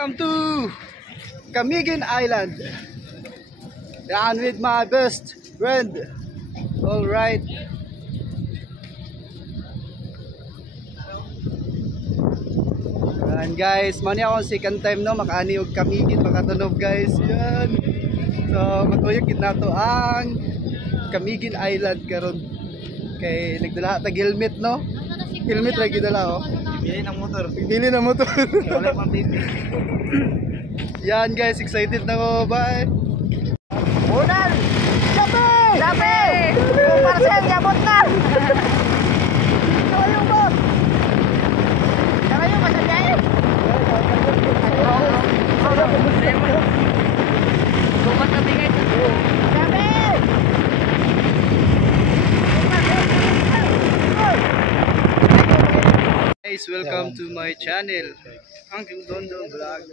Welcome to Camiguin Island. Yan with my best friend. Alright. Yan guys, mani akong second time no makaani og Camiguin makatunog guys. Yan. So matuyok gid nato ang Camiguin Island karon. Kay nagdala tag helmet no. Helmet ra gid dala oh. Bili ng motor. Bili ng motor. Wala pang bibi. Yan guys, excited na ko. Bye. Unan! Sabi! Sabi! Kung parcel, yabot na! Saka yung boss! Saka yung masagay! Sumat na bigay! Sabi! Guys, welcome to my channel. Ang Dondo Vlog.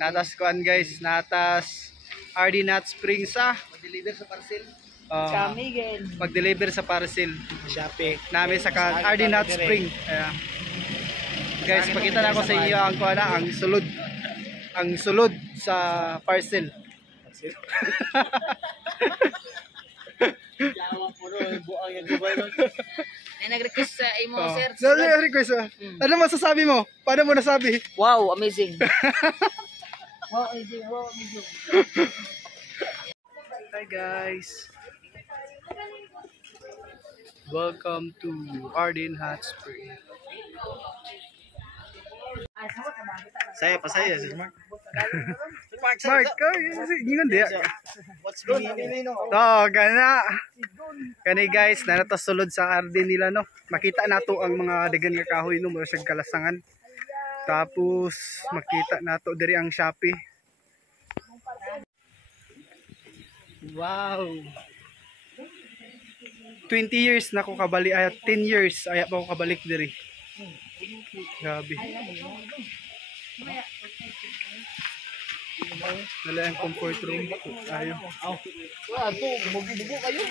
Natas kuan guys, natas RD Nut Springs Mag-deliver sa parcel. Camiguin. Mag-deliver sa parcel. Shopee. Namin sa RD Nut Spring. Ayan. Guys, pakita na ko sa iyo ang kuan ang sulod. Ang sulod sa parcel. Jawa po ron, buang yung gubay ron. Nag-request sa imo, sir. Request. Ano masasabi mo? Paano mo nasabi? Wow, amazing. Wow, amazing. Wow, amazing. Hi guys. Welcome to Arden Hot Spring. Saya pa saya, Sir Mark. Mark, ingon dia. What's meaning? Oh, gana. Kani guys, nanatas sulod sa Arden nila no. Makita nato ang mga dagan nga kahoy no, mura siyang kalasangan. Tapos makita nato diri ang Shopee. Wow. 20 years na ko kabalik, 10 years aya pa ko kabalik diri. Grabe. Wala ang comfort room. Ayo. Wah, to, bugo kayo.